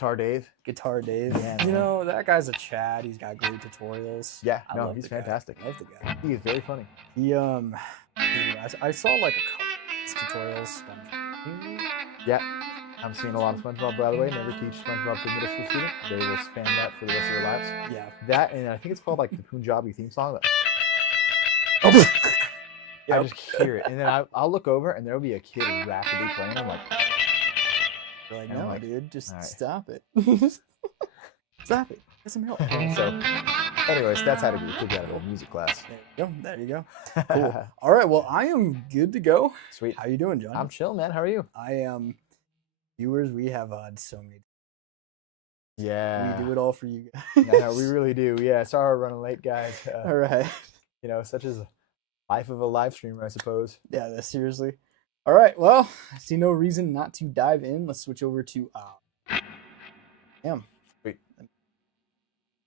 Guitar Dave. Guitar Dave. Yeah, You man. know, that guy's a Chad. He's got great tutorials. Yeah, I no, love he's the guy. fantastic. I love the guy. He is very funny. He dude, I saw like a couple of his tutorials. SpongeBob. Yeah, I'm seeing a lot of SpongeBob, by the way. Never teach SpongeBob to a middle school student. They will spam that for the rest of their lives. Yeah. That, and I think it's called like the Punjabi theme song. Oh. I just hear it, and then I'll look over, and there'll be a kid rapidly playing. I'm like, You're like, And I'm no, like, dude, just all right. stop it. Stop it. Get some help. so. Anyways, that's how to get a kid out of a music class. There you go. There you go. Cool. All right. Well, I am good to go. Sweet. How you doing, John? I'm chill, man. How are you? I am. Viewers, we have so many. Yeah. We do it all for you guys. No, we really do. Yeah. Sorry, we're running late, guys. All right. You know, such is the life of a live streamer, I suppose. Yeah, seriously. All right. Well, I see no reason not to dive in. Let's switch over to Damn. Sweet.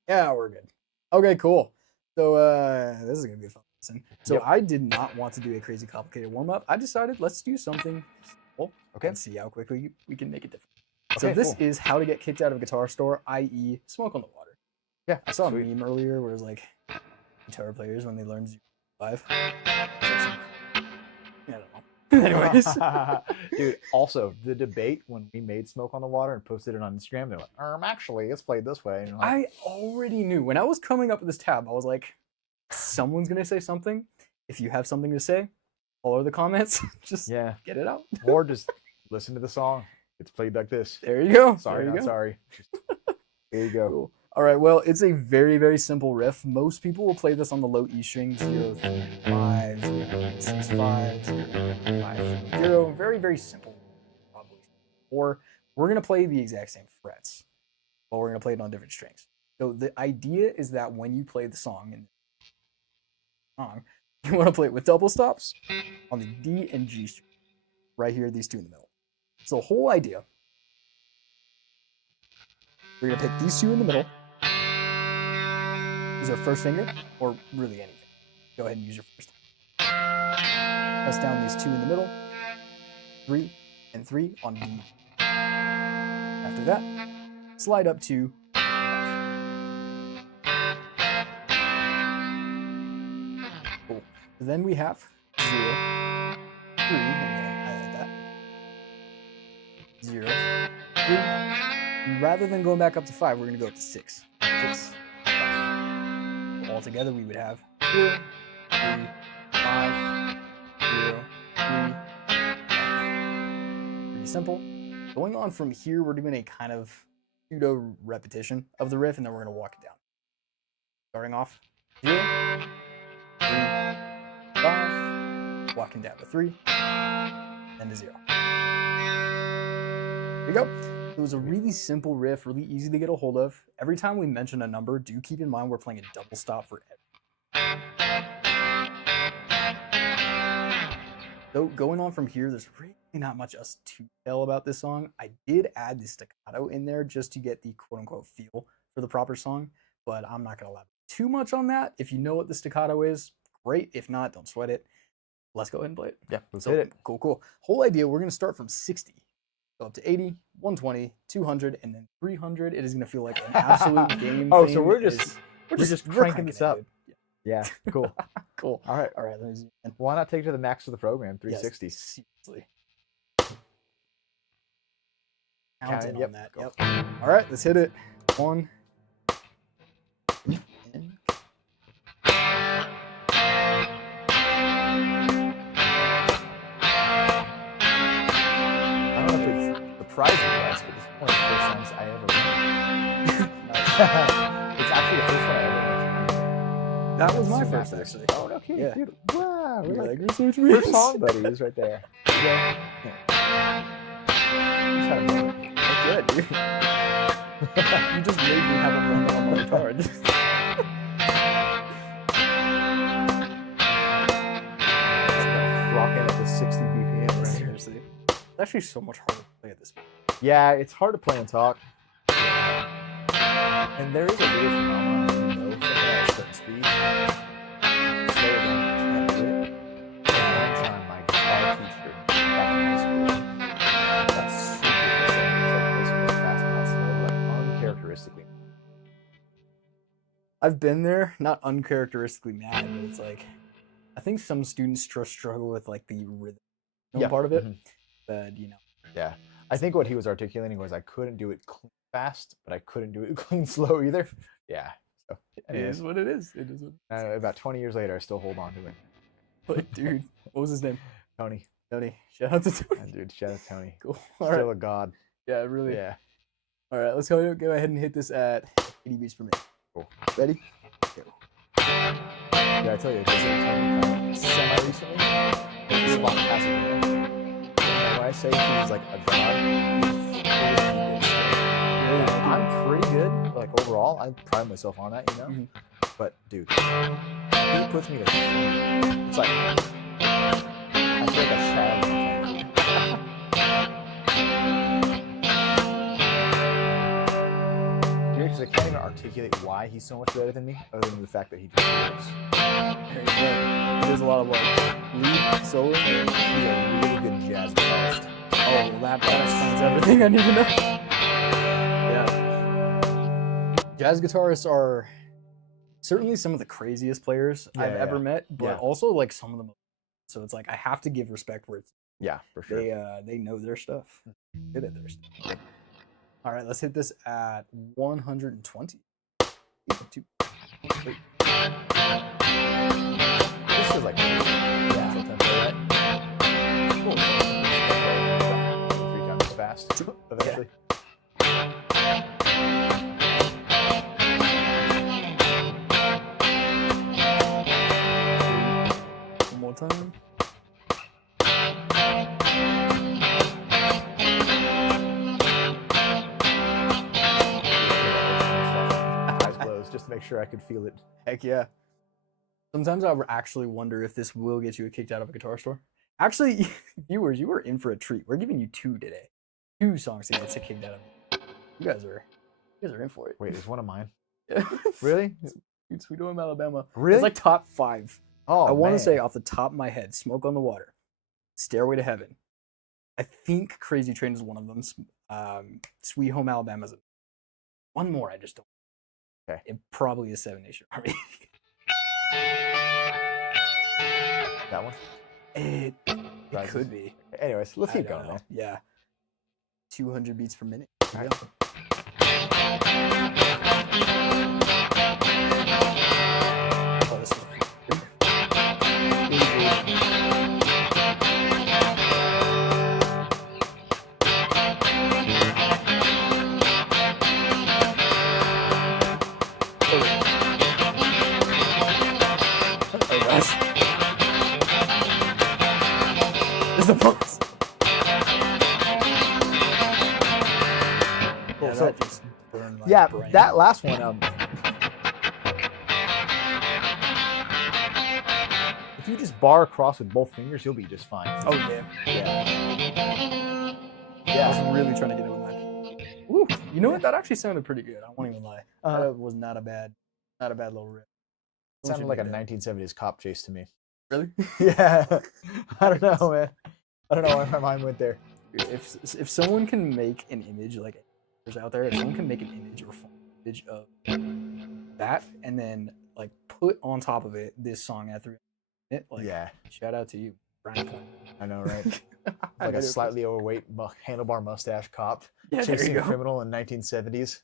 Yeah, we're good. Okay, cool. So this is gonna be a fun lesson. So Yep. I did not want to do a crazy complicated warm up. I decided let's do something simple Okay. and see how quickly we can make it different. So Okay, this cool. is how to get kicked out of a guitar store, i.e., smoke on the water. Yeah. I saw sweet. a meme earlier where it was like guitar players when they learn 0-5. I don't know. Anyways. Dude, also the debate when we made Smoke on the Water and posted it on Instagram, they're like, actually, it's played this way. And you're like, I already knew when I was coming up with this tab. I was like, someone's gonna say something. If you have something to say, follow the comments. Just yeah. get it out. Or just listen to the song. It's played like this. There you go. Sorry, there you not go. sorry. There you go. Cool. All right. Well, it's a very, very simple riff. Most people will play this on the low E string, 0, 3, 5, 0, 6, 5, 0, 5, 0. Very, very simple. Probably. Or we're gonna play the exact same frets, but we're gonna play it on different strings. So the idea is that when you play the song, you want to play it with double stops on the D and G string, right here, these two in the middle. So the whole idea, we're gonna pick these two in the middle. Use our first finger, or really anything. Go ahead and use your first. Press down these two in the middle. 3 and 3 on D. After that, slide up to F. Cool. Then we have 0, 3. Highlight that. 0, 3. Rather than going back up to 5, we're going to go up to 6. 6, 5. All together, we would have 0, 3, 5, 0, 3, 5. Pretty simple. Going on from here, we're doing a kind of pseudo repetition of the riff, and then we're going to walk it down. Starting off 0, 3, 5, walking down to 3, and to 0. There you go. It was a really simple riff, really easy to get a hold of. Every time we mention a number, do keep in mind we're playing a double stop for every. So going on from here, there's really not much else to tell about this song. I did add the staccato in there just to get the quote-unquote feel for the proper song, but I'm not going to elaborate too much on that. If you know what the staccato is, great. If not, don't sweat it. Let's go ahead and play it. Yeah, let's So, hit it. Cool, cool. Whole idea, we're going to start from 60. Go up to 80, 120, 200, and then 300. It is going to feel like an absolute game. Oh, so theme. we're It just- is- we're just cranking this it, up. dude. Yeah, cool. Cool. All right. All right, let me zoom in. Why not take it to the max of the program? Yes, 360. seriously. Count Counting it, yep, on that. go. Yep. All right, let's hit it. 1. And I don't know if it's the prize request, but this is one of the first songs I ever learned. nice. It's actually the first one I ever learned. That was my Super first, nice. actually. Oh, no kidding, Yeah. dude. Wow, we're You're like like, research first me. song buddies right there. Yeah. Just had a moment. Good, dude. You just made me have a moment on my guitar. Rocking at the 60 BPM right here. Seriously. It's actually so much harder to play at this point. Yeah, it's hard to play and talk. And there is a weird phenomenon when you know something at a certain speed. Slower than you can't do it. One time, my guitar teacher back in high school got super pissed at me. He's like, "This is fast, not slow." I've been there, not uncharacteristically mad, but it's like I think some students struggle with like the rhythm Yeah. part of it. Mhm. But you know, Yeah. I think what he was articulating was I couldn't do it clean fast, but I couldn't do it clean slow either. Yeah. So, it anyways, is what it is. It is what it is. about 20 years later, I still hold on to it. But dude, what was his name? Tony. Tony. Shout out to Tony. Yeah, dude, shout out Tony. Cool. All Still right. a god. Yeah, really. Yeah. All right, let's go ahead and hit this at 80 beats per minute. Cool. Ready? Yeah, I tell you, this is semi-recently. This spot passing. When I say he's like a god, I'm pretty good. Like overall, I pride myself on that, you know. Mhm. But dude, he puts me to shame. It's like I feel like a child. Because I can't even articulate why he's so much better than me, other than the fact that he just lives. There you go. He does a lot of like lead, solo. He's a really good jazz guitarist. Oh, well, that explains everything I need to know. Yeah. Jazz guitarists are certainly some of the craziest players I've ever met, but also like some of the most. So it's like I have to give respect where it's Yeah, for sure. they know their stuff. Good at their stuff. All right, let's hit this at 120. 2, 3. This is like cool. 3 times as fast eventually. One more time. Eyes closed just to make sure I could feel it. Heck yeah. Sometimes I actually wonder if this will get you kicked out of a guitar store. Actually, viewers, you were in for a treat. We're giving you 2 today. 2 songs to get kicked out of. You guys are in for it. Wait, is one of mine? Yeah. Really? Sweet Home Alabama. Really? It's like top 5. Oh, I want man. to say off the top of my head, Smoke on the Water, Stairway to Heaven. I think Crazy Train is one of them. Sweet Home Alabama's one more. I just don't. Okay. It probably is Seven Nation Army. That one? It Rises. could be. Anyways, let's I keep don't going, know. man. Yeah. 200 beats per minute. All Yeah. right. Oh, this is Hey guys. There's the pulse. Cool, Yeah, so- that just burned my Yeah, brain. that last one. If you just bar across with both fingers, you'll be just fine. Oh yeah. Yeah. I was really trying to get it with my feet. Woo. You know what? That actually sounded pretty good. I won't even lie. That was not a bad little riff. Sounded like a that. 1970s cop chase to me. Really? Yeah. I don't know, man. I don't know why my mind went there. If someone can make an image like there's out there, if someone can make an image or image of that and then like put on top of it this song at 3 minutes, like Yeah, shout out to you, Brian Point. I know, right? I Like know a you're slightly overweight handlebar mustache cop Yeah, there chasing you a go. criminal in 1970s.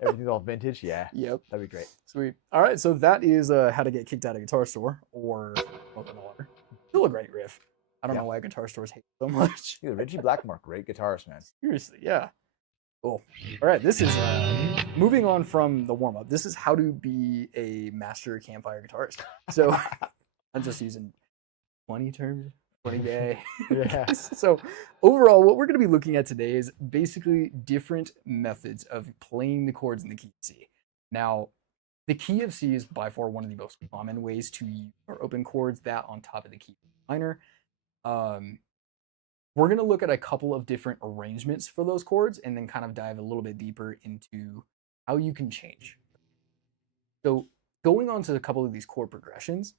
Everything's all vintage. Yeah, Yep. that'd be great. Sweet. All right, so that is how to get kicked out of a guitar store or Smoke on the Water. Still a great riff. I don't Yeah. know why guitar stores hate it so much. Dude, Richie Blackmore, great guitarist, man. Seriously, yeah. Cool. All right, this is moving on from the warm up. This is how to be a master campfire guitarist. So I'm just using 20 terms, 20 day. Yeah. So overall, what we're going to be looking at today is basically different methods of playing the chords in the key of C. Now, the key of C is by far one of the most common ways to use or open chords that on top of the key minor. We're going to look at a couple of different arrangements for those chords and then kind of dive a little bit deeper into how you can change. So going on to a couple of these chord progressions,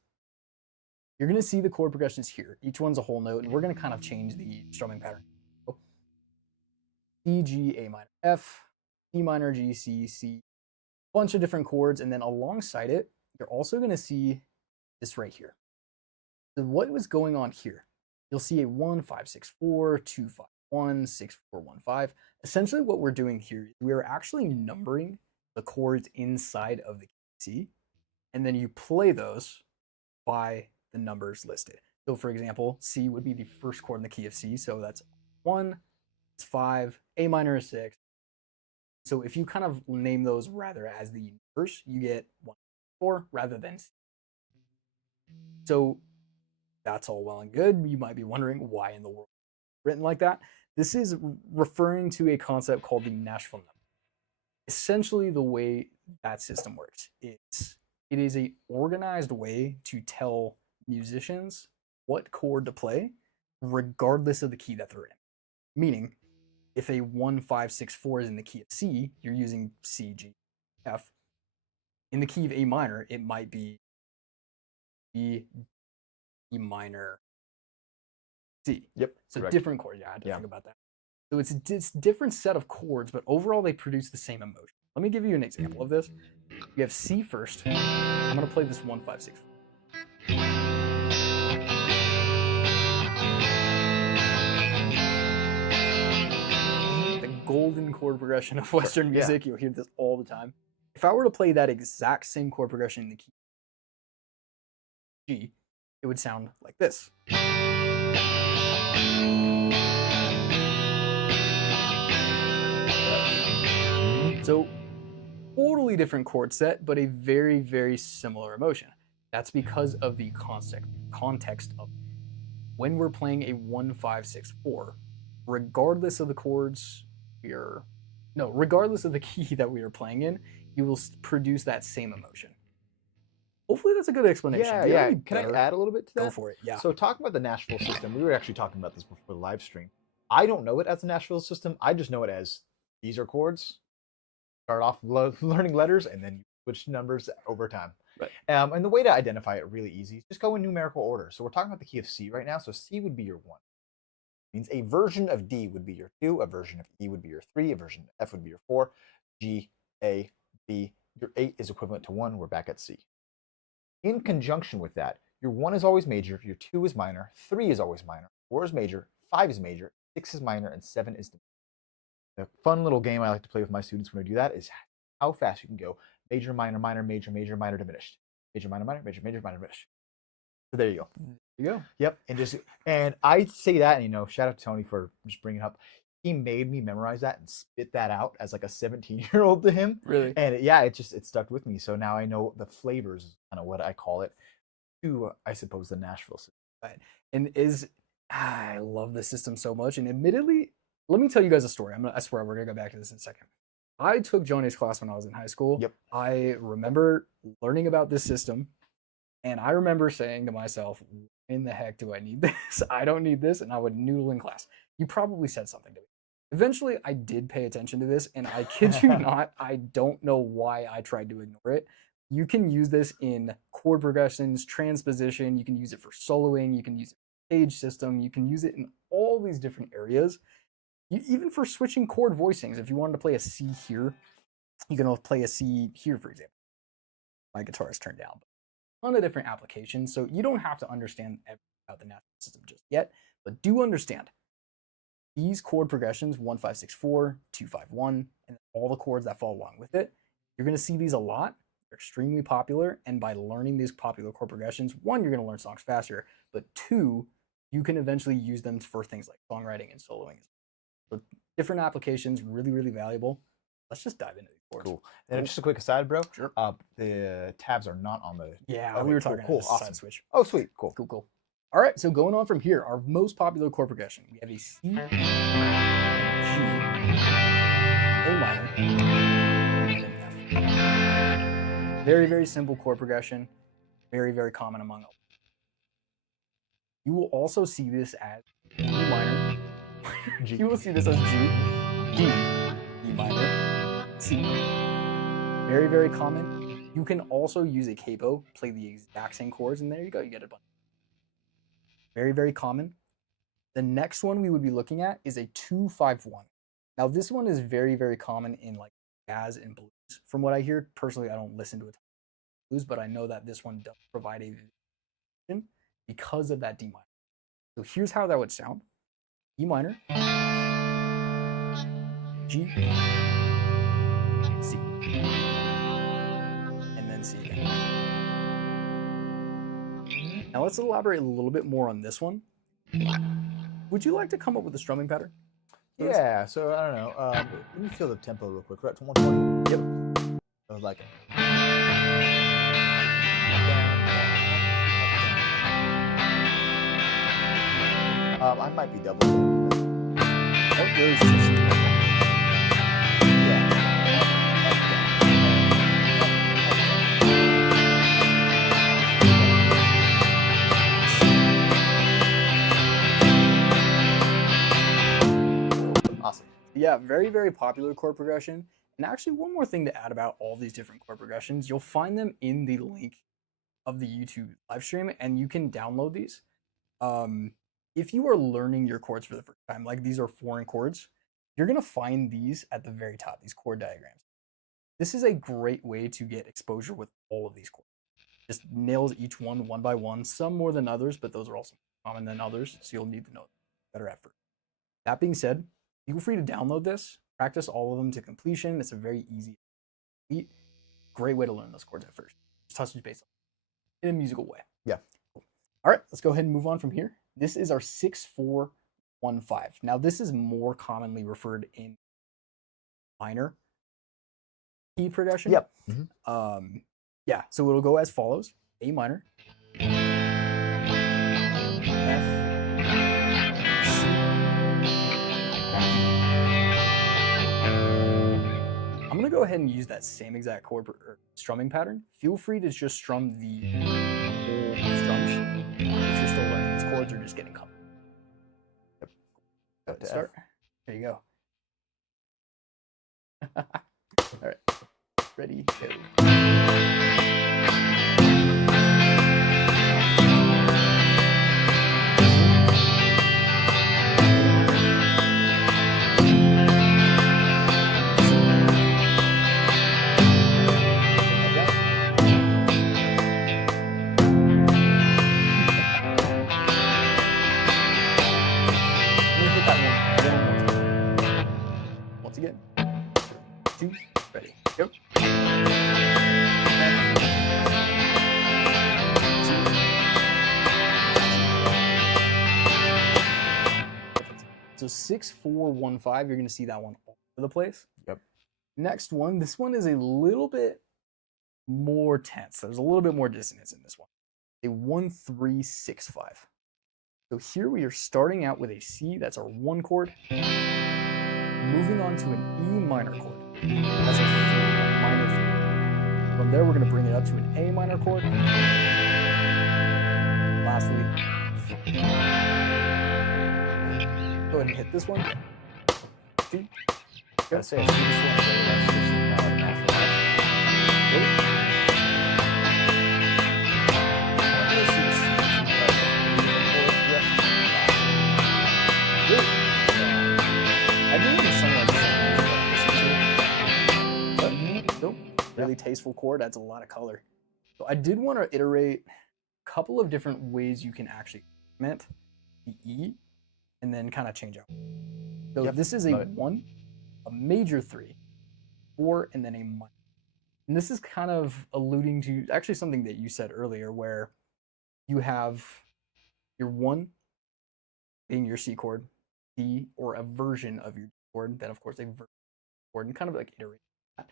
you're going to see the chord progressions here. Each one's a whole note, and we're going to kind of change the strumming pattern. C, G, A minor, F, C minor, G, C, C, bunch of different chords, and then alongside it, you're also going to see this right here. So what was going on here? You'll see a 1 5 6 4 2 5 1 6 4 1 5. Essentially, what we're doing here is we are actually numbering the chords inside of the key of C, and then you play those by the numbers listed. So, for example, C would be the first chord in the key of C, so that's 1, it's 5, A minor is 6. So if you kind of name those rather as the numbers, you get 1, 4 rather than C. So that's all well and good. You might be wondering why in the world it's written like that. This is referring to a concept called the Nashville number. Essentially, the way that system works is it is a organized way to tell musicians what chord to play, regardless of the key that they're in. Meaning, if a 1 5 6 4 is in the key of C, you're using C, G, F. In the key of A minor, it might be E, E minor, C. Yep. So correct. different chords. Yeah, I had to think about that. So it's a different set of chords, but overall they produce the same emotion. Let me give you an example of this. You have C first. I'm going to play this 1 5 6 4. The golden chord progression of Western music. You'll hear this all the time. If I were to play that exact same chord progression in the key G, it would sound like this. So, totally different chord set, but a very, very similar emotion. That's because of the context of when we're playing a 1 5 6 4, regardless of the chords regardless of the key that we are playing in, you will produce that same emotion. Hopefully that's a good explanation. Yeah. Can I add a little bit to that? Go for it. Yeah. So talking about the Nashville system, we were actually talking about this before the live stream. I don't know it as a Nashville system. I just know it as these are chords. Start off learning letters and then switch numbers over time. Right. And the way to identify it really easy, just go in numerical order. So we're talking about the key of C right now. So C would be your 1. Means a version of D would be your 2, a version of E would be your 3, a version of F would be your 4, G, A, B. Your 8 is equivalent to 1. We're back at C. In conjunction with that, your 1 is always major, your 2 is minor, 3 is always minor, 4 is major, 5 is major, 6 is minor, and 7 is diminished. The fun little game I like to play with my students when I do that is how fast you can go major, minor, minor, major, major, minor, diminished. Major, minor, minor, major, major, minor, diminished. So there you go. There you go. Yep. And I say that, and shout out to Tony for just bringing it up. He made me memorize that and spit that out as like a 17-year-old to him. Really? And it stuck with me. So now I know the flavors, kind of what I call it, to I suppose the Nashville system. Right. And I love this system so much. And admittedly, let me tell you guys a story. I swear we're gonna go back to this in a second. I took Johnny's class when I was in high school. Yep. I remember learning about this system, and I remember saying to myself, in the heck do I need this? I don't need this. And I would noodle in class. You probably said something to me. Eventually, I did pay attention to this, and I kid you not, I don't know why I tried to ignore it. You can use this in chord progressions, transposition. You can use it for soloing. You can use it for stage system. You can use it in all these different areas. Even for switching chord voicings. If you wanted to play a C here, you can play a C here, for example. My guitar is turned down. A ton of different applications, so you don't have to understand everything about the Nashville system just yet, but do understand these chord progressions, 1 5 6 4, 2 5 1, and all the chords that follow along with it. You're going to see these a lot. They're extremely popular, and by learning these popular chord progressions, 1, you're going to learn songs faster, but 2, you can eventually use them for things like songwriting and soloing. So different applications, really, really valuable. Let's just dive into these chords. Cool. And just a quick aside, bro. Sure. The tabs are not on the. Yeah, we were talking cool. about this Awesome. side switch. Oh, sweet. Cool. Cool. All right, so going on from here, our most popular chord progression. We have a C, G, A minor, and an F. Very, very simple chord progression. Very, very common among all. You will also see this as E minor. G. You will see this as G, D, E minor, C. Very, very common. You can also use a capo, play the exact same chords, and there you go. You get a bunch. Very, very common. The next one we would be looking at is a 2 5 1. Now, this one is very, very common in like jazz and blues. From what I hear, personally, I don't listen to a ton of blues, but I know that this one does provide a vision because of that D minor. So here's how that would sound: E minor, G, C, and then C again. Now let's elaborate a little bit more on this one. Would you like to come up with a strumming pattern? Yeah, so I don't know. Let me feel the tempo real quick. We're at 120. Yep. I was like, I might be double. Oh, there's just Awesome. yeah, very, very popular chord progression. And actually, one more thing to add about all these different chord progressions, you'll find them in the link of the YouTube live stream, and you can download these. If you are learning your chords for the first time, like these are foreign chords, you're going to find these at the very top, these chord diagrams. This is a great way to get exposure with all of these chords. Just nails each one by one, some more than others, but those are also more common than others, so you'll need to know better effort. That being said, feel free to download this, practice all of them to completion. It's a very easy, great way to learn those chords at first. Just touch base in a musical way. Yeah. All right, let's go ahead and move on from here. This is our 6-4-1-5. Now, this is more commonly referred in minor key progression. Yep. Yeah, so it'll go as follows: A minor, F, C. I'm gonna go ahead and use that same exact chord strumming pattern. Feel free to just strum the whole strums if you're still learning these chords or just getting comfortable. Yep. Let's start. There you go. All right. Ready, go. Once again. 2, ready, go. So 6-4-1-5, you're going to see that one all over the place. Yep. Next one, this one is a little bit more tense. There's a little bit more dissonance in this one. A 1-3-6-5. So here we are starting out with a C, that's our 1 chord. Moving on to an E minor chord. That's a 3, a minor 3. From there, we're going to bring it up to an A minor chord. Lastly, go ahead and hit this one. 2. Gotta say, I see this one very much just now like natural life. Really? I do even sung like this. But nope. Really tasteful chord, adds a lot of color. So I did want to iterate a couple of different ways you can actually implement the E and then kind of change out. So this is a 1, a major 3, 4, and then a minor. And this is kind of alluding to actually something that you said earlier, where you have your 1 being your C chord, D, or a version of your chord, then of course a version chord, and kind of like iterate that.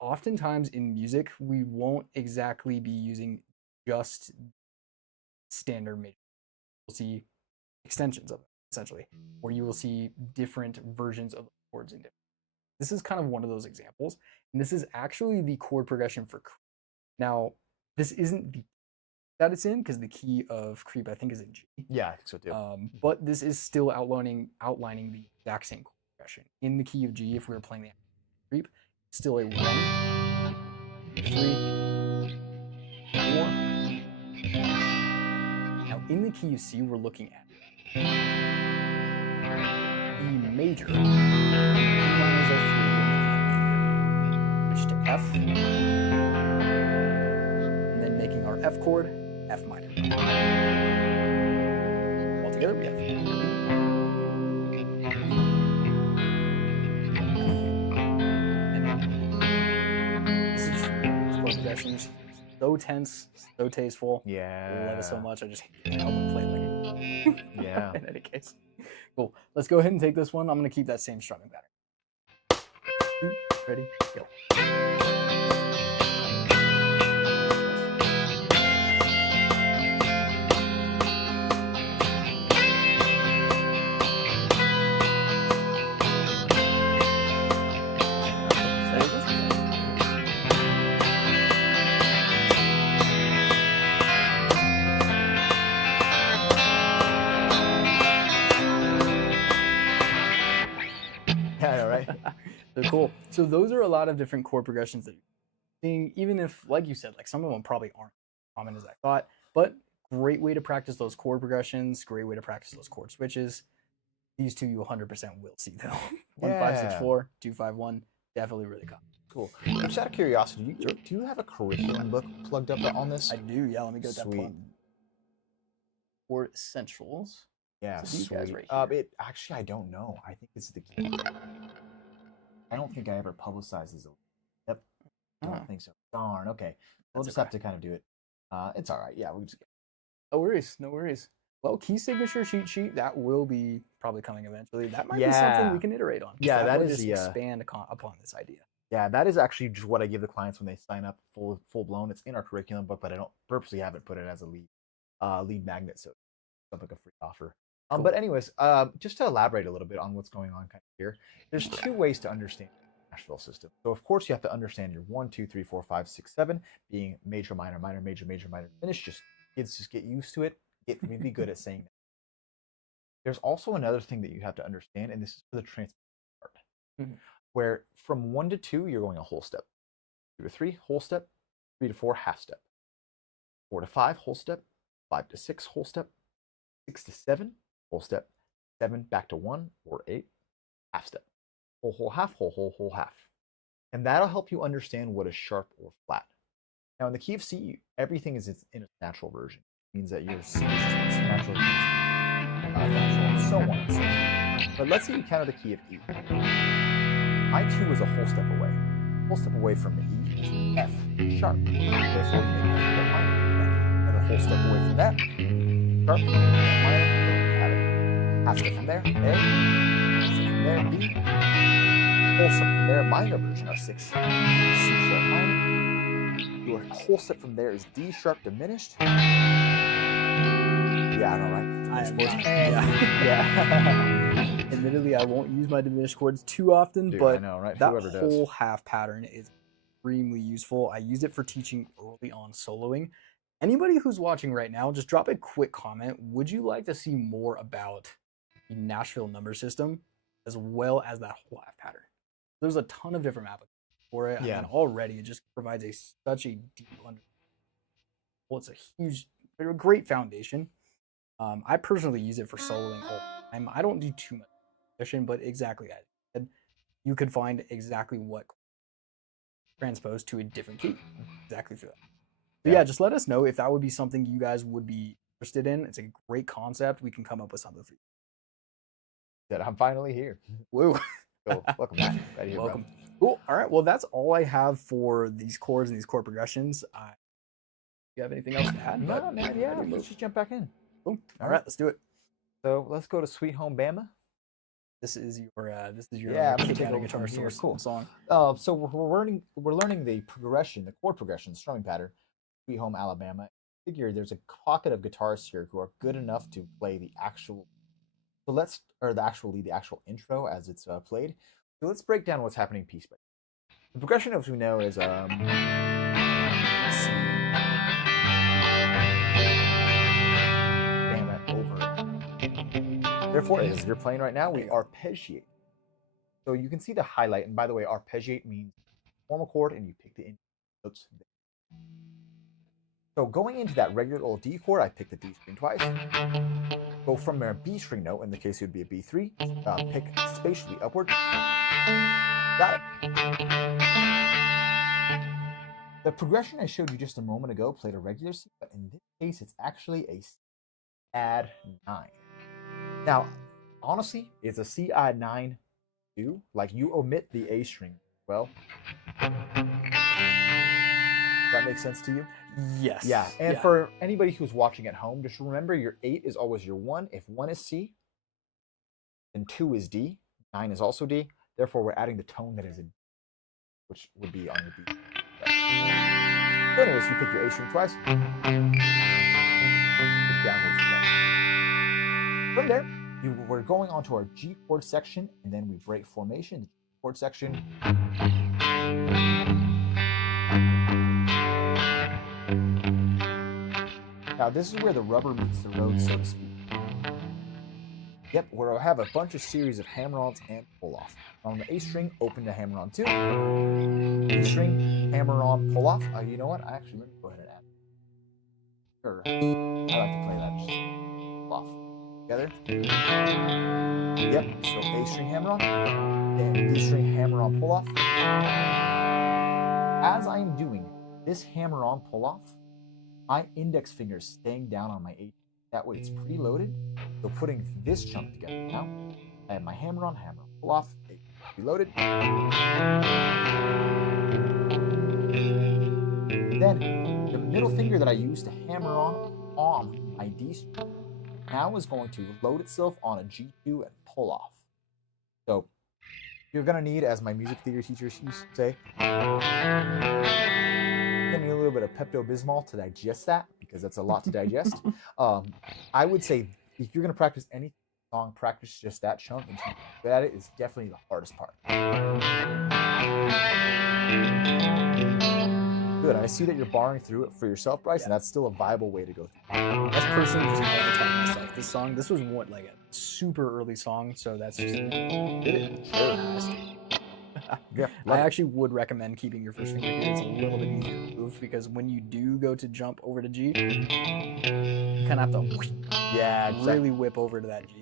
Oftentimes in music, we won't exactly be using just standard major. We'll see extensions of it, essentially, where you will see different versions of the chords in different. This is kind of one of those examples, and this is actually the chord progression for Creep. Now, this isn't the that it's in, because the key of Creep, I think, is in G. Yeah, I think so too. But this is still outlining the exact same chord progression. In the key of G, if we were playing the Creep, still a 1, 3, 4. Now, in the key of C, we're looking at E major. E minors are 3, we're making it major. F, and then making our F chord F minor. Altogether, we have this is chord progressions. So tense, so tasteful. Yeah. I love it so much. I just can't help but play it like Yeah. in any case. Cool. Let's go ahead and take this one. I'm going to keep that same strumming pattern. Ready? Go. Yeah, I know, right? So cool. So those are a lot of different chord progressions that you're seeing, even if, like you said, like some of them probably aren't as common as I thought, but great way to practice those chord progressions, great way to practice those chord switches. These two you 100% will see though. 1564, 251, definitely really common. Cool. Just out of curiosity, do you have a curriculum book plugged up on this? I do, yeah. Let me get that Sweet. plug. Chord essentials. Yeah, So these guys sweet. right here. It actually, I don't know. I think this is the key. I don't think I ever publicized this. Yep. I don't think so. Darn. Okay. We'll That's just have to kind of do it. It's all right. Yeah, we just. No worries, no worries. Well, key signature cheat sheet, that will be probably coming eventually. That might be Yeah. something we can iterate on. Yeah, that will is just the, expand upon this idea. Yeah, that is actually just what I give the clients when they sign up full blown. It's in our curriculum book, but I don't purposely haven't put it as a lead magnet, so it's like a free offer. Cool. But anyways, just to elaborate a little bit on what's going on kind of here, there's two ways to understand the Nashville system. So of course you have to understand your 1, 2, 3, 4, 5, 6, 7 being major, minor, minor, major, major, minor, diminished. Kids just get used to it, get really good at saying that. There's also another thing that you have to understand, and this is for the transposition part, where from 1 to 2 you're going a whole step, 2 to 3 whole step, 3 to 4 half step, 4 to 5 whole step, 5 to 6 whole step, 6 to 7 whole step, 7 back to 1 or 8 half step, whole half, whole half, and that'll help you understand what is sharp or flat. Now in the key of C, everything is in its natural version. It means that your C is natural, natural, and so on and so on. But let's say you counter the key of E. My 2 is a whole step away. Whole step away from the E is F sharp. Therefore, you make F minor. And a whole step away from that, sharp, minor, there you have it. Half step from there, A. Half step from there, B. Whole step from there, minor version, our 6, C sharp minor. Your whole step from there is D sharp diminished. Yeah, I know, right? Yeah. Admittedly, I won't use my diminished chords too often, Dude, but I know, right? that Whoever does. whole half pattern is extremely useful. I used it for teaching early on soloing. Anybody who's watching right now, just drop a quick comment. Would you like to see more about the Nashville number system as well as that whole half pattern? There's a ton of different applications for it. Yeah. And already it just provides such a deep understanding. Well, it's a great foundation. I personally use it for soloing all the time. I don't do too much position, but exactly as I said, you could find exactly what transpose to a different key exactly for that. But yeah, just let us know if that would be something you guys would be interested in. It's a great concept. We can come up with something for you. That I'm finally here. Woo. So, welcome back. Glad you're here, Welcome. bro. Cool. All right. Well, that's all I have for these chords and these chord progressions. Do you have anything else to add? No, man, yeah, let's just jump back in. Cool. All right, let's do it. So let's go to Sweet Home Bama. This is your Yeah, I'm gonna kick take out a over guitar from here. source Cool. song. So we're learning the progression, the chord progression, strumming pattern, Sweet Home Alabama. I figure there's a pocket of guitarists here who are good enough to play the actual. So the actual intro as it's played. So let's break down what's happening piece by piece. The progression, as we know, is Bama over. Therefore, as you're playing right now, we arpeggiate. So you can see the highlight, and by the way, arpeggiate means form a chord and you pick the notes. So going into that regular old D chord, I pick the D string twice. Go from there B string note, in the case it would be a B3, pick spatially upward. Got it. The progression I showed you just a moment ago played a regular C, but in this case, it's actually a C add 9. Now, honestly, it's a C add 9 too. Like you omit the A string. Well, that makes sense to you? Yes. Yeah. And for anybody who's watching at home, just remember your 8 is always your 1. If 1 is C, then 2 is D, 9 is also D. Therefore, we're adding the tone that is a D, which would be on your B. So anyways, you pick your A string twice. Pick downward from there. From there, we're going on to our G chord section, and then we break formation. The G chord section. Now, this is where the rubber meets the road, so to speak. Yep, where I'll have a bunch of series of hammer-ons and pull-off. On the A string, open to hammer-on 2. B string, hammer-on, pull-off. You know what? Let me go ahead and add. Sure. I like to play that just off. Together. Yep, so A string, hammer-on. Then B string, hammer-on, pull-off. As I am doing this hammer-on, pull-off, my index finger is staying down on my A. That way it's preloaded. So putting this chunk together now, I have my hammer-on, pull off, preloaded. Then the middle finger that I used to hammer on my D string now is going to load itself on a G2 and pull off. So you're gonna need, as my music theory teachers used to say, you're gonna need a little bit of Pepto-Bismol to digest that, because that's a lot to digest. I would say if you're gonna practice any song, practice just that chunk until you're good at it. It's definitely the hardest part. Good. I see that you're barring through it for yourself, Bryce, and that's still a viable way to go through. That's personally just how I taught myself this song. This was what, like a super early song, so that's just Yeah, I actually would recommend keeping your first finger here. It's a little bit easier to move, because when you do go to jump over to G, you kind of have to really whip over to that G.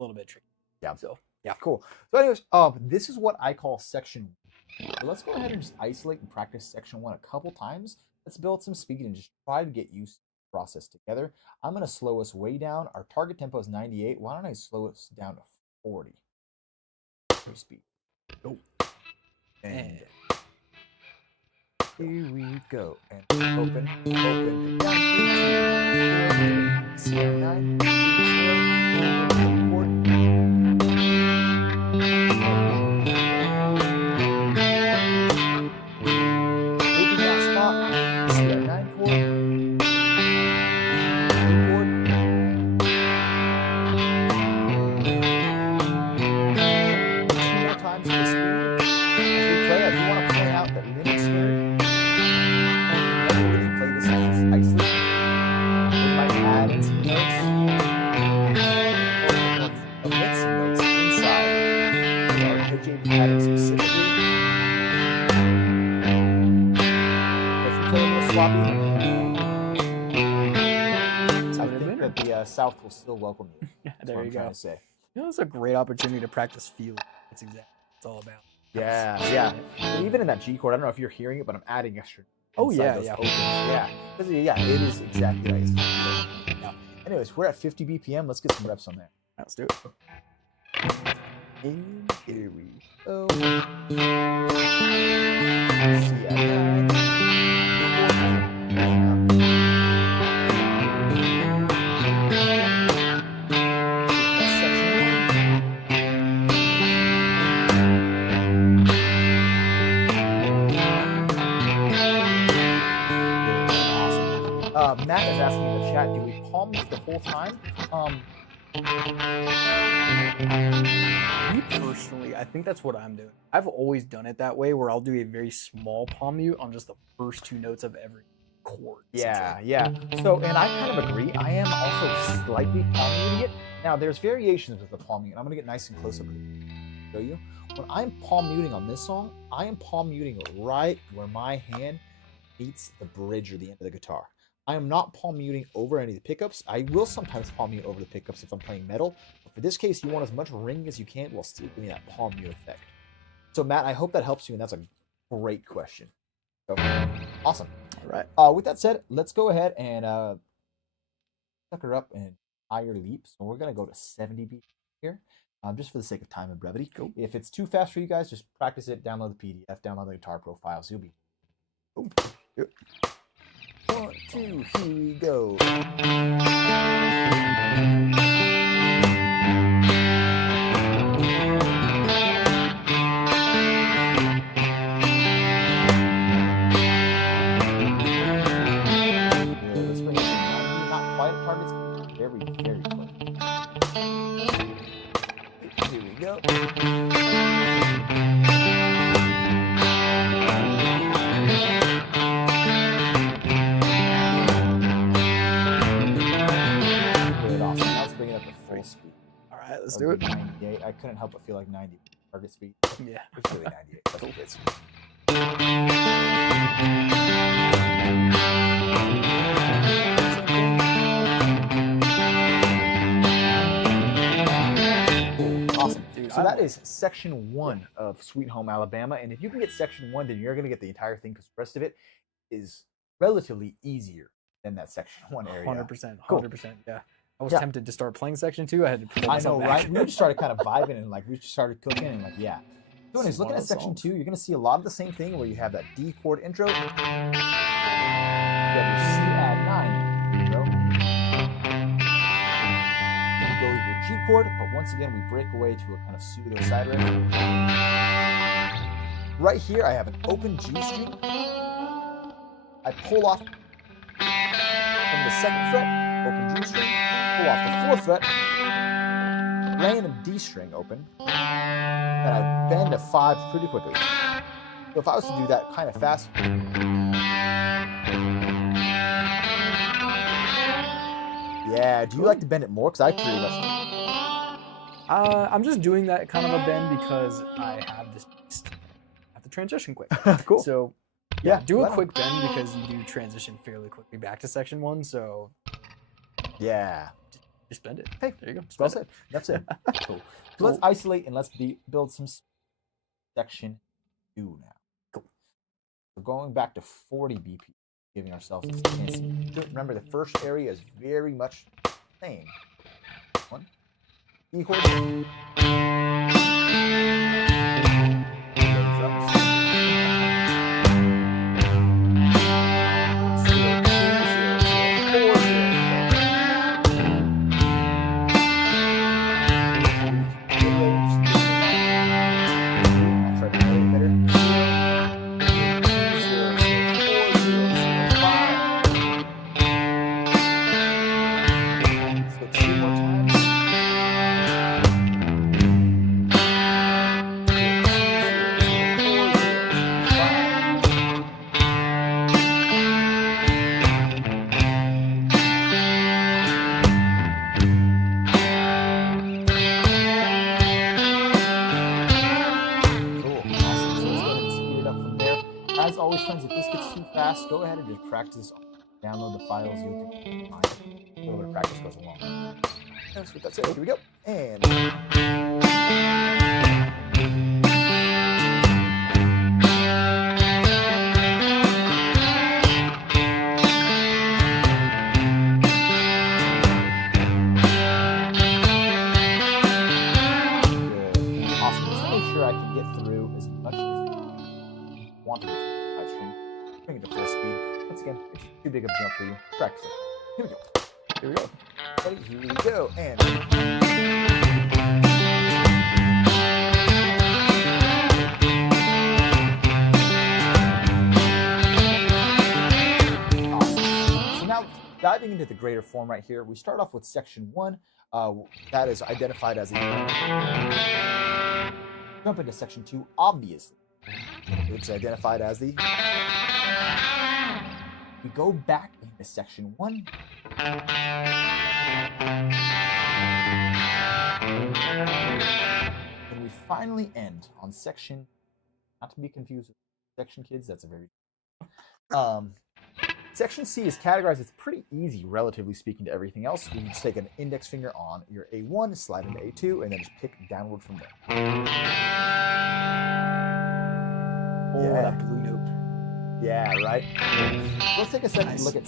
A little bit tricky. Yeah. So yeah, cool. So anyways, this is what I call section 1. So let's go ahead and just isolate and practice section 1 a couple times. Let's build some speed and just try to get used to the process together. I'm going to slow us way down. Our target tempo is 98. Why don't I slow us down to 40? Speed. Go. And here we go. And open, down, 9, South will still welcome you. There you go. Say. You know, it's a great opportunity to practice feel. That's exactly what it's all about. Yeah. And even in that G chord, I don't know if you're hearing it, but I'm adding extra. Oh yeah. It is exactly right. Yeah. Anyways, we're at 50 BPM. Let's get some reps on there. Let's do it. And here we go. Matt is asking in the chat, do we palm mute the whole time? Me personally, I think that's what I'm doing. I've always done it that way, where I'll do a very small palm mute on just the first 2 notes of every chord. Yeah. So, and I kind of agree. I am also slightly palm muting it. Now, there's variations with the palm mute. I'm going to get nice and close up and show you. When I'm palm muting on this song, I am palm muting right where my hand meets the bridge or the end of the guitar. I am not palm muting over any of the pickups. I will sometimes palm mute over the pickups if I'm playing metal. But for this case, you want as much ring as you can while still getting that palm mute effect. So Matt, I hope that helps you, and that's a great question. So, awesome. All right. With that said, let's go ahead and sucker up in higher leaps. So we're going to go to 70 beats here, just for the sake of time and brevity. Cool. If it's too fast for you guys, just practice it, download the PDF, download the guitar profiles. You'll be... Boom. 1, 2, here we go. Very, very close. Here we go. Good, awesome. Now let's bring it up to full speed. All right, let's That do would it. be 98. I couldn't help but feel like 90 target speed. Yeah. It's really 98. That's what it is. Awesome. Dude, So I that love is section 1 of Sweet Home Alabama. And if you can get section 1, then you're going to get the entire thing because the rest of it is relatively easier than that section 1 area. 100%. Cool. 100%. Yeah. I was Yeah. tempted to start playing section 2. I had to pull I myself know, back. right? We just started kind of vibing and like we just started cooking and like, yeah. So anyways, looking at Small section songs. 2, you're going to see a lot of the same thing where you have that D chord intro. You have your C add 9. You know? You go with your G chord, but once again, we break away to a kind of pseudo side riff. Right here, I have an open G string. I pull off from the 2nd fret, open G string, pull off the 4th fret, random D string open, and I bend a 5 pretty quickly. So if I was to do that kind of fast, yeah, do you like to bend it more? Because I pretty much do. I'm just doing that kind of a bend because I have this have to transition quick. Cool. So Yeah, do a right on. quick bend because you do transition fairly quickly back to section 1. So Yeah. just bend it. Hey, There you go. Just well bend said. That's it. Cool. So Cool. let's isolate and let's build some section 2 now. Cool. We're going back to 40 BP, giving ourselves this chance. Remember, the first area is very much the same. 1, E chord. As always, friends, if this gets too fast, go ahead and just practice. Download the files. You'll do fine. A little bit of practice goes a long way. That's what that's it. Here we go. And good. Awesome. Just to make sure I can get through as much as I want to get through the string. Bring it to full speed. Once again, it's too big of a jump for you. Practice it. Here we go. Here we go. Ready? Here we go. And awesome. So now diving into the greater form right here, we start off with section 1. That is identified as a jump into section 2, obviously. It's identified as the. We go back into section 1. And we finally end on section, not to be confused with section kids, that's a very section C is categorized. It's pretty easy, relatively speaking, to everything else. You just take an index finger on your A1, slide into A2, and then just pick downward from there. Oh, Yeah. that blue note. Yeah, right. Let's take a second Nice. to look at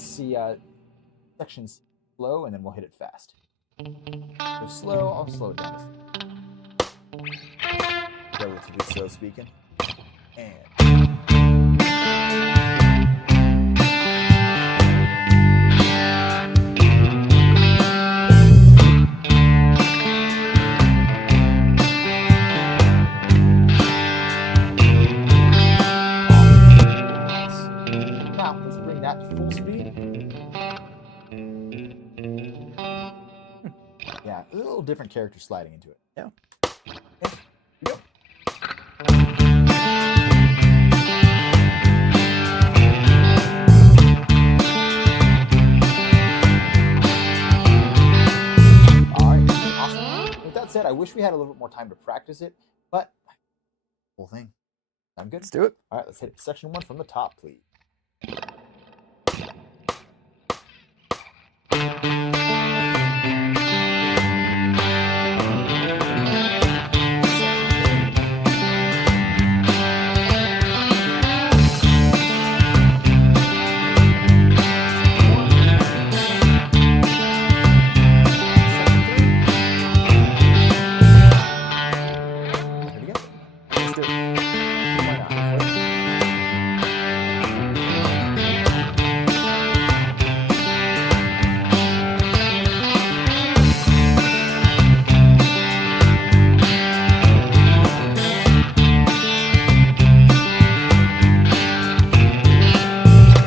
section C slow, and then we'll hit it fast. So slow, I'll slow it down. Relatively slow speaking. And now let's bring that to full speed. Yeah, a little different character sliding into it. Yeah. Okay, here we go. All right, awesome. With that said, I wish we had a little bit more time to practice it, but whole thing. I'm good. Let's do it. All right, let's hit section 1 from the top, please. Here we go. Let's do it. Why not? Hopefully.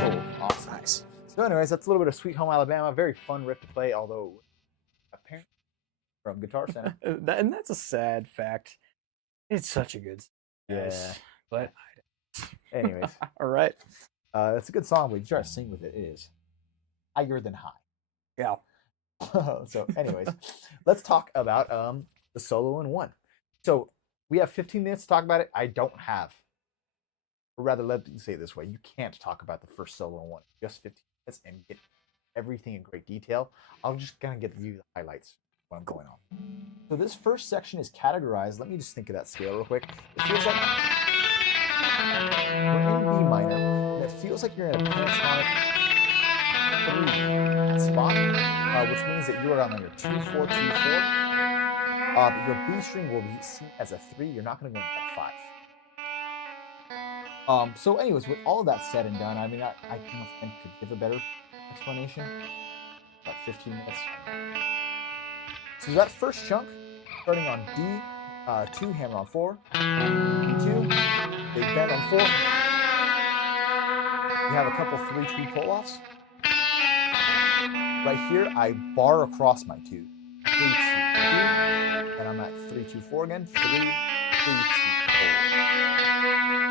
Oh, awesome. Nice. So anyways, that's a little bit of Sweet Home Alabama. Very fun riff to play, although apparently from Guitar Center. And that's a sad fact. It's such a good song, guys. Yeah. But Anyways, all right. it's a good song, but you try to sing with it, it is higher than high. Yeah. So anyways, let's talk about the solo in 1. So we have 15 minutes to talk about it. I don't have, or rather, let me say it this way: you can't talk about the first solo in 1 just 15 minutes and get everything in great detail. I'll just kind of give you the highlights of what I'm going on. So this first section is categorized. Let me just think of that scale real quick. It feels like we're in B minor, and it feels like you're in a pentatonic 3 that spot, which means that you are on your 2 4 2 4. Your B string will be seen as a 3. You're not going to go into that 5. So, anyways, with all of that said and done, I mean, I could give a better explanation. About 15 minutes. So that first chunk, starting on D2, hammer on 4, D2, big bend on 4. You have a couple 3-2 pull-offs. Right here, I bar across my 2. 3 2 2, and I'm at 3 2 4 again. 3 3 2 4.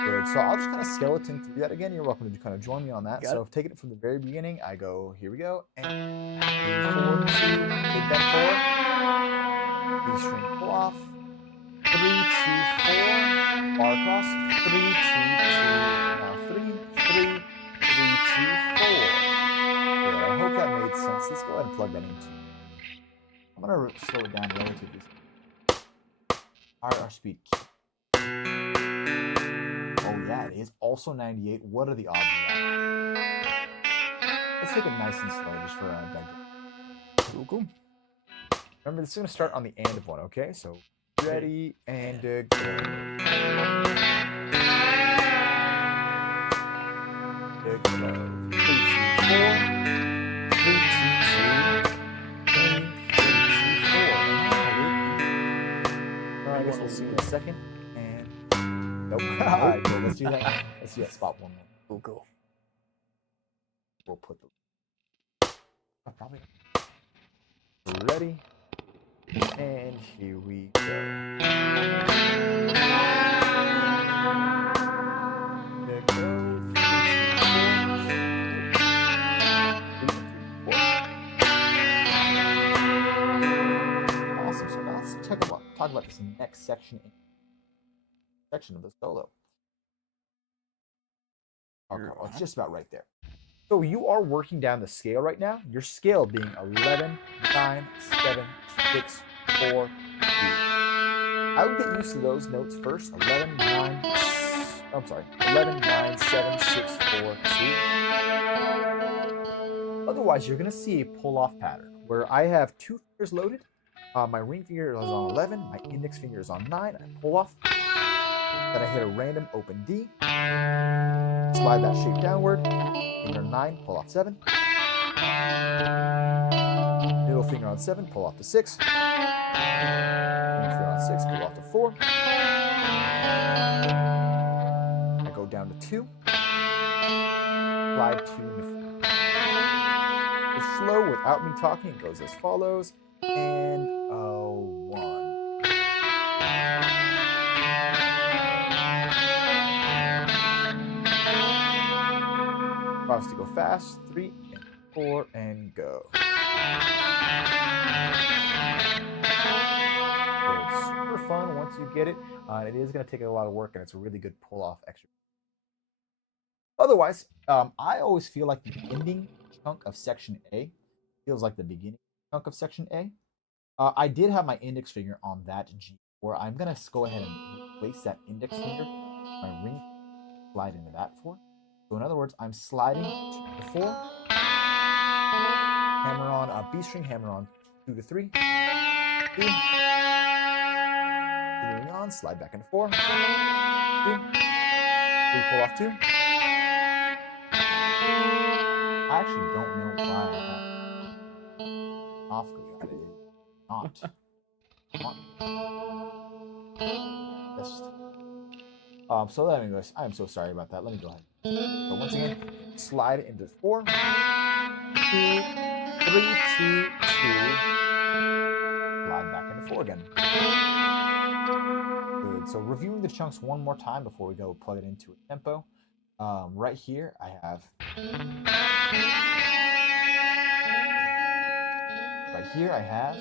Good. So I'll just kind of skeleton through that again. You're welcome to kind of join me on that. Got So taking it from the very beginning, I go, here we go, and 4 2, big bend 4. B string pull off. 3 2 4. Bar across. 3 2 2. Now 3 3 3 2 4. Good. I hope that made sense. Let's go ahead and plug that into. I'm gonna slow it down relatively. Our speed. Oh yeah, it is also 98. What are the odds of that? Let's take it nice and slow just for digest. Cool. Remember, this is gonna start on the end of 1. Okay, so ready and go. Good go. 3 2 4. 3 2 2. 3 3 2 4. I guess we'll see in a second. And nope. All right, cool. Let's do that. Let's do that spot one more. Cool. We'll put the. Oh, probably. Ready. And here we go. There goes. 3 2 4. Awesome. So now let's talk about this next section of the solo. Okay, well, it's just about right there. So you are working down the scale right now. Your scale being 11, 9, 7, 6, 4, 3. I would get used to those notes first. 11, 9, I'm sorry, 11, 9, 7, 6, 4, 2. Otherwise, you're going to see a pull-off pattern where I have 2 fingers loaded. My ring finger is on 11, my index finger is on 9. I pull off. Then I hit a random open D. Slide that shape downward. Finger 9, pull off 7. Middle finger on 7, pull off to 6. Ring finger on 6, pull off to 4. I go down to 2. Slide 2 into 4. It's slow without me talking. It goes as follows. And a 1. Promise to go fast. 3 and 4 and go. It's super fun once you get it. It is going to take a lot of work, and it's a really good pull-off exercise. Otherwise, I always feel like the ending chunk of section A feels like the beginning chunk of section A. I did have my index finger on that G, where I'm going to go ahead and place that index finger, my ring, slide into that 4. So in other words, I'm sliding to the 4, hammer on a B string, hammer on 2 to 3, 2, continuing on, slide back into 4, 3, 3, pull off 2. I actually don't know why I have off go. I did not. Just. So anyways, I'm so sorry about that. Let me go ahead. So once again, slide it into 4, 2, 3, 2, 2. Slide back into 4 again. Good. So reviewing the chunks one more time before we go plug it into a tempo. Right here, I have. Right here, I have.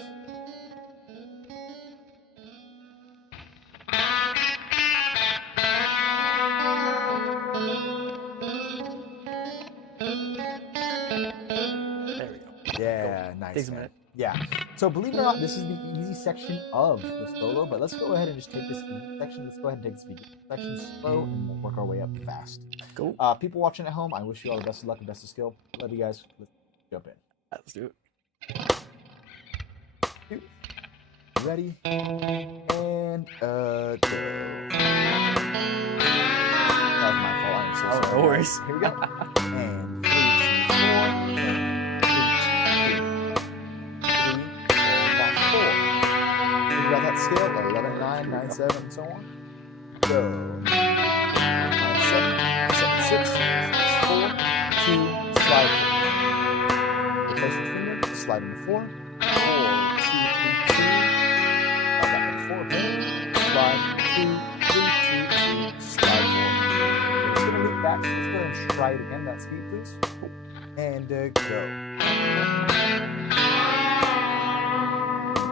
Yeah, nice. Takes a minute. Yeah. So believe it or not, this is the easy section of the solo, but let's go ahead and just take this easy section. Let's go ahead and take this beginning section slow, and we'll work our way up fast. Cool. People watching at home, I wish you all the best of luck and best of skill. Love you guys. Let's jump in. Let's do it. Ready? And go. That was my fault. I'm so sorry. No worries. Here we go. And 3, 2, 4. 3, 4, 4. Think about that scale. 11, 9, 9, 7, and so on. Go. 9, 7, 7, 6, 6, 4, 2, slide 4. Replace your finger, slide into 4. 4, 2, 3, 2. Back into 4. Slide 2, 3, 2, 2. Slide 4. We're just going to loop back. So let's go ahead and try it again. That speed, please. And go.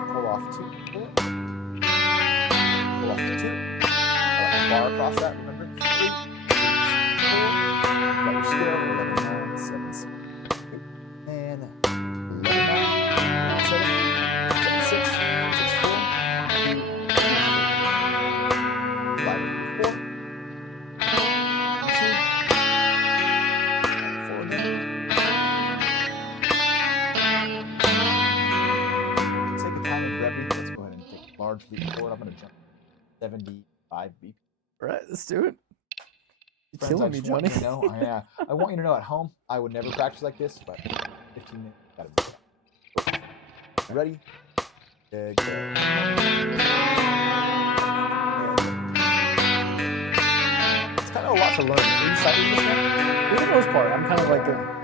Pull off 2, 4. Pull off 2. I like a bar across that. Remember? 3, 4. Got your scale. 11, 9, 7, 6. And 11, 9, 7, 7, 6, 6, 4. 5, 4. 2. 4 again. Take a time of brevity. Let's go ahead and take a large leap forward. I'm going to jump 75 beats. All right, let's do it. You're Friends, killing me, want you Johnny. to know, I want you to know at home, I would never practice like this, but 15 minutes, gotta do that. Ready? Go. It's kind of a lot to learn. Are you excited with this one? For the most part, I'm kind of like a.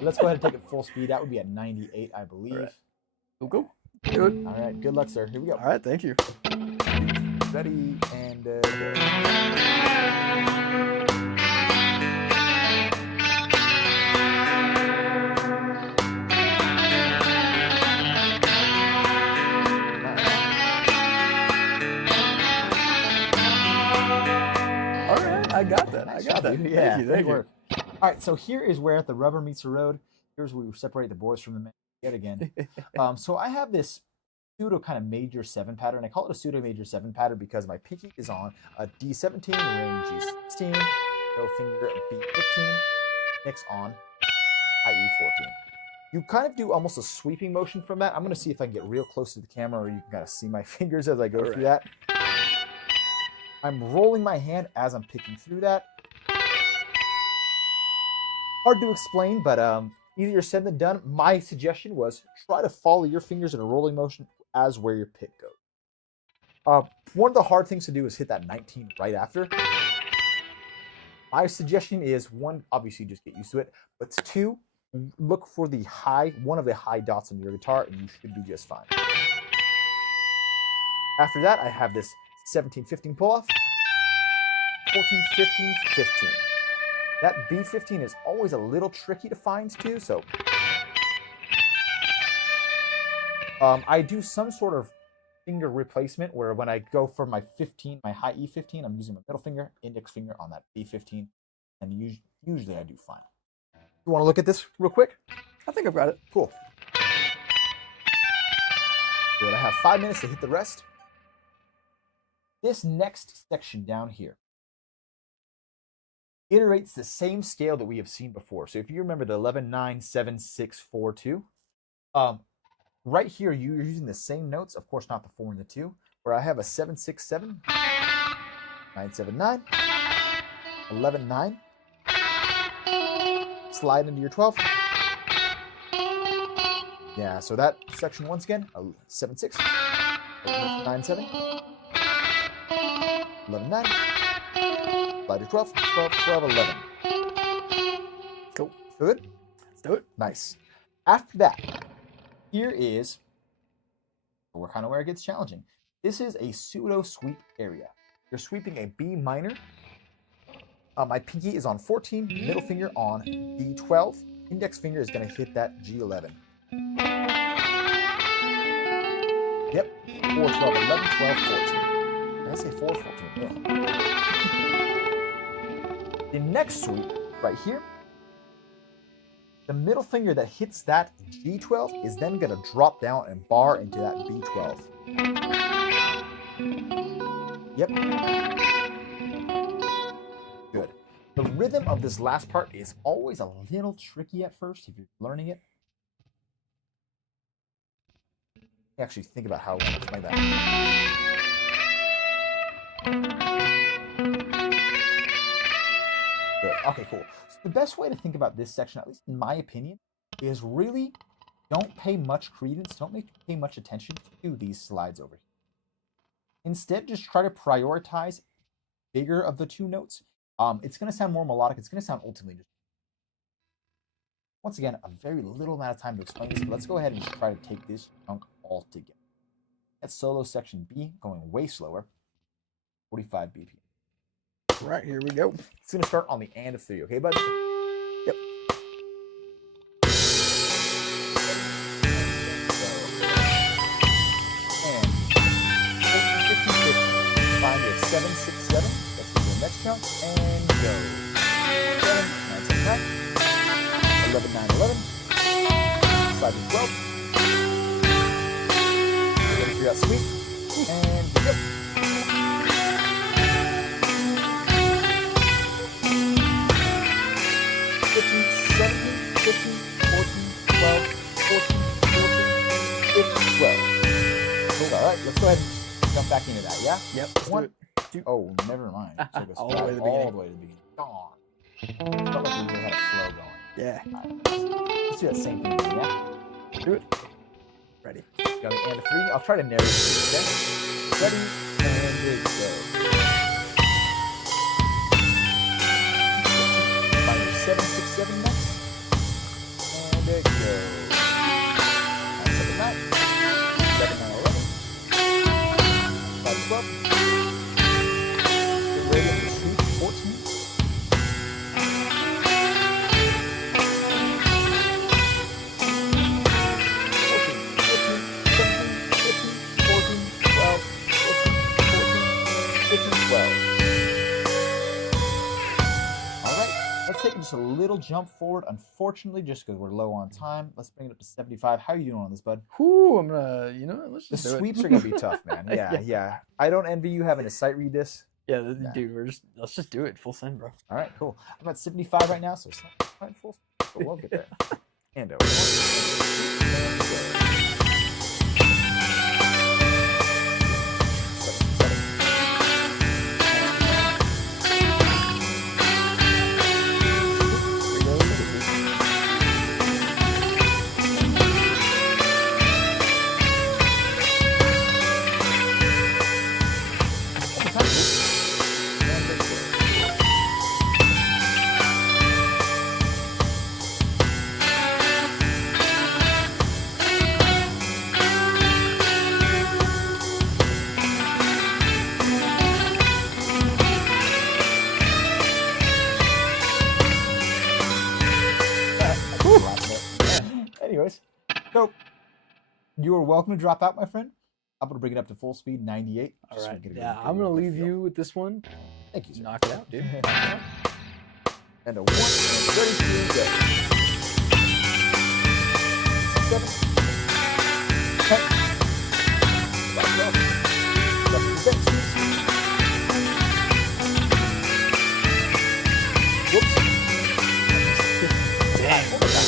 Let's go ahead and take it full speed. That would be at 98, I believe. All right. Go. Do it. All right. Good luck, sir. Here we go. All right, thank you. Ready and go. All right, I I got that. I Nice got job, that. dude. Thank Yeah, you, great thank you. work. All right, so here is where the rubber meets the road. Here's where we separate the boys from the men yet again. So I have this pseudo kind of major 7 pattern. I call it a pseudo major 7 pattern because my pinky is on a D17, ring G16, middle finger B15, index on IE14. You kind of do almost a sweeping motion from that. I'm going to see if I can get real close to the camera or you can kind of see my fingers as I go through that. I'm rolling my hand as I'm picking through that. Hard to explain, but easier said than done. My suggestion was try to follow your fingers in a rolling motion as where your pick goes. One of the hard things to do is hit that 19 right after. My suggestion is, one, obviously just get used to it, but two, look for one of the high dots on your guitar and you should be just fine. After that, I have this 17-15 pull-off, 14-15-15. That B15 is always a little tricky to find too, so I do some sort of finger replacement where when I go for my 15, my high E15, I'm using my middle finger, index finger on that B15, and usually I do fine. You want to look at this real quick? I think I've got it. Cool. Good. I have 5 minutes to hit the rest. This next section down here iterates the same scale that we have seen before. So if you remember the 11, 9, 7, 6, 4, 2, right here you're using the same notes, of course not the 4 and the 2, where I have a 7, 6, 7, 9, 7, 9, 11, 9, slide into your 12. Yeah, so that section once again, 7, 6, 9, 7, 11, 9, slide to 12, 12, 12, 11. Cool. Feel good? Let's do it. Nice. After that, here is we're kind of where it gets challenging. This is a pseudo sweep area. You're sweeping a B minor. My pinky is on 14, middle finger on D12, index finger is going to hit that G11. Yep, 4, 12, 11, 12, 14. Did I say 4, 14? No. The next sweep, right here, the middle finger that hits that G12 is then going to drop down and bar into that B12. Yep. Good. The rhythm of this last part is always a little tricky at first if you're learning it. Actually think about how I want to explain that. Good. Okay, cool. So the best way to think about this section, at least in my opinion, is really don't pay much credence, don't pay much attention to these slides over here. Instead, just try to prioritize bigger of the two notes. It's going to sound more melodic. It's going to sound ultimately just... Once again, a very little amount of time to explain this, but let's go ahead and just try to take this chunk all together. That's solo section B, going way slower, 45 BPM. Right, here we go. It's going to start on the and of 3, okay, bud? Yep. And 15, 15. Find your 7, 6, 7. Let's do the next chunk. And go. 7, 9, 7, 9. 11, 9, 11. Slide to 12. Ready for that sweep. And go. 15, 14, 12, 14, 15, 12. Cool. All right, let's go ahead and jump back into that, yeah? Yep. Let's do 1, it. 2, oh, never mind. Took us All the way to the all beginning. the way to the beginning. Darn. Felt like we really had a flow going. Yeah. All right, let's do that same thing again, yeah? Do it. Ready. Got the and of 3. I'll try to narrate it, okay? Ready, and go. Find your 7, 6, 7 next. And go. 9, 7, 9. 11, 9, 11. 5, 12. Get ready to shoot 14. 12. just a little jump forward, unfortunately, just because we're low on time. Let's bring it up to 75. How are you doing on this, bud? Whew, I'm gonna, let's The just do sweeps it. are gonna be tough, man. Yeah, yeah. I don't envy you having to sight read this. Yeah, Yeah. dude, let's just do it full send, bro. All right, cool. I'm at 75 right now, so it's not quite full speed, but we'll get there. And over. Anyways, so you are welcome to drop out, my friend. I'm gonna bring it up to full speed, 98. All just so right, we can yeah, get a I'm gonna little bit leave feel. you with this one. Thank you, sir. Knock it out, dude. And a 1, and a 32, go. 7, 10, 12, 13, whoops. Dang. Hold it down.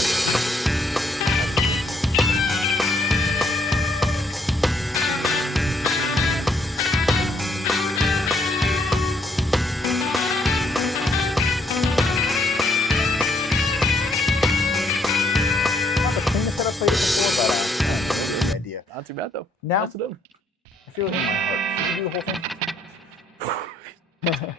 Not the cleanest that I've played it before, but I have no idea. Not too bad though. Now, That's it done. I feel it in my heart. Should we do the whole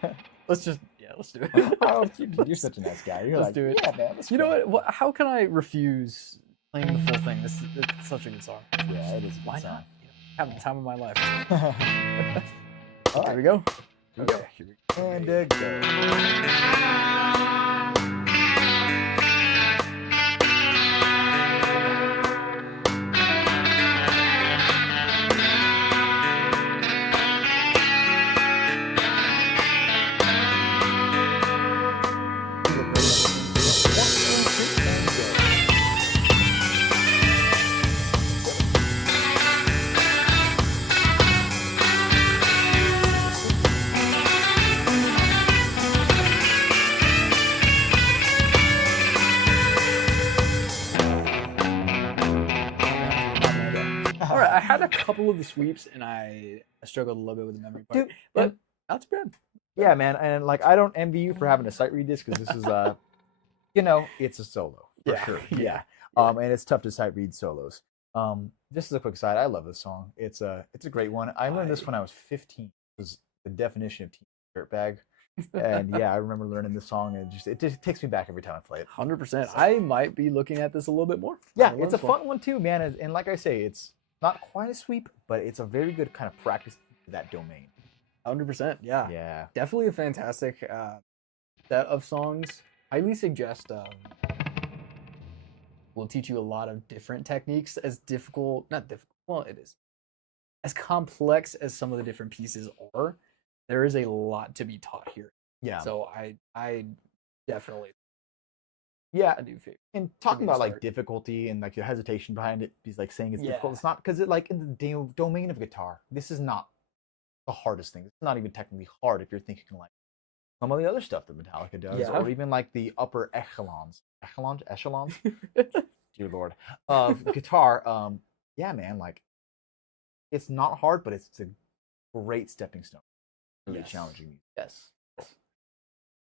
thing? Let's do it. Oh, you're such a nice guy. You're Let's like, do it. yeah, man. Let's You know go." what? How can I refuse playing the full thing? It's such a good song. Yeah, it is. A good Why song. not? Having the time of my life. All Here we right. go. Here we go. Okay. Here we go. And go. All right, I had a couple of the sweeps and I struggled a little bit with the memory part, Dude, but and- that's bad. Yeah, man, and like I don't envy you for having to sight read this because this is it's a solo for Yeah, sure. yeah, Yeah. yeah. And it's tough to sight read solos. Just as a quick side, I love this song. It's a great one. I learned this when I was 15. It was the definition of teen dirtbag. And yeah, I remember learning this song and it just takes me back every time I play it. 100%. I might be looking at this a little bit more. Yeah, I it's a learned one. fun one too, man. And like I say, it's not quite a sweep, but it's a very good kind of practice to that domain. 100%. Yeah. Yeah. Definitely a fantastic set of songs. Highly suggest. Will teach you a lot of different techniques. As difficult, not difficult. Well, it is as complex as some of the different pieces are. There is a lot to be taught here. Yeah. So I definitely Yeah. I do feel. And talking me to about like start. difficulty and like your hesitation behind it, he's like saying it's Yeah. difficult. It's not because it like in the domain of guitar, this is not the hardest thing. It's not even technically hard if you're thinking like some of the other stuff that Metallica does, Yeah. or even like the upper echelons, dear lord, of guitar. Yeah, man, like it's not hard, but it's a great stepping stone. Really Yes. challenging music. Yes.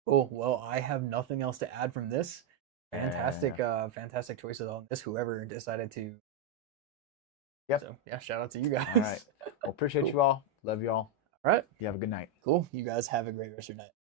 Cool. Well, I have nothing else to add from this. Fantastic, fantastic choices on this. Whoever decided to. Yep. So yeah, shout out to you guys. All right. Well, appreciate Cool. you all. Love you all. All right. You have a good night. Cool. You guys have a great rest of your night.